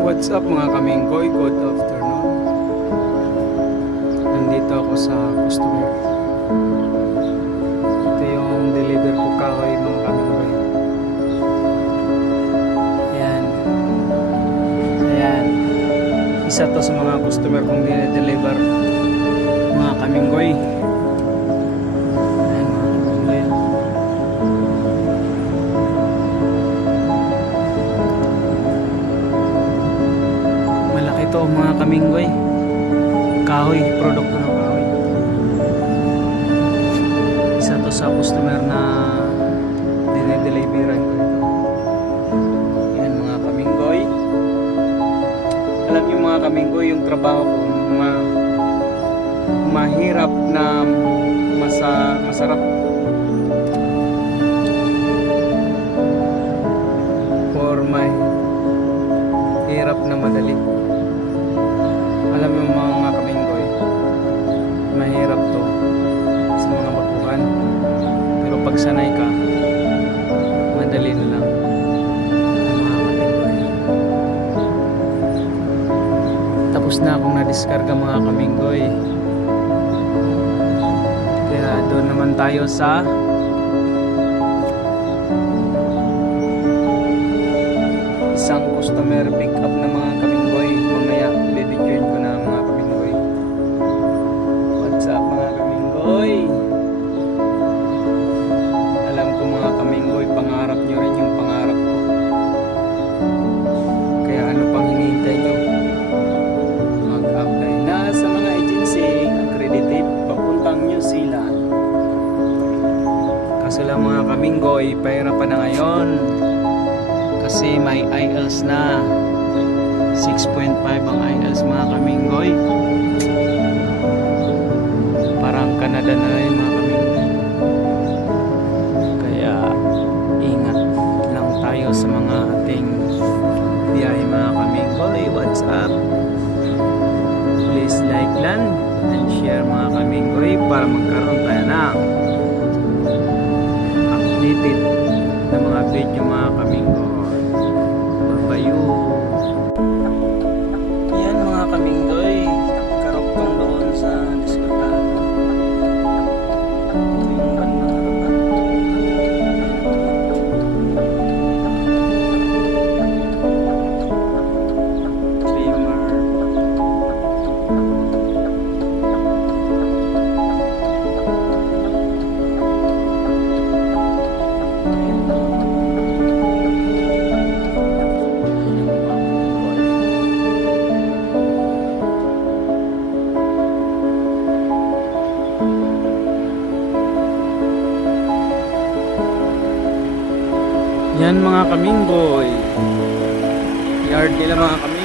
What's up mga kamingkoy? Good afternoon. Nandito ako sa customer. Ito yung deliver ko kahoy mga kamingkoy. Ayan. Ayan. Isa to sa mga customer kong dinedeliver. Mga kamingkoy. Ayan Malaki to mga kaminggoy. Kahoy, produkto ng kahoy. Isa to sa customer na dinedeliveran ko ito. Yan mga kaminggoy. Alam niyo mga kaminggoy, yung trabaho ko, ma mahirap na masa masarap Pero pag sanay ka, madali na lang. Tapos na akong na-discarga mga kaminggoy. Kaya doon naman tayo sa isang customer pick up na kaso lang mga kaminggoy pahirapan na ngayon. Kasi may IELTS na. 6.5 ang IELTS mga kaminggoy parang Canada na rin mga kaminggoy kaya ingat lang tayo sa mga ating biyahe mga kaminggoy what's up please like lang and share mga kaminggoy para magkaroon tayo ng mga video mga Bayo. Yan mga kaminggoy. Yard nila mga kaminggoy.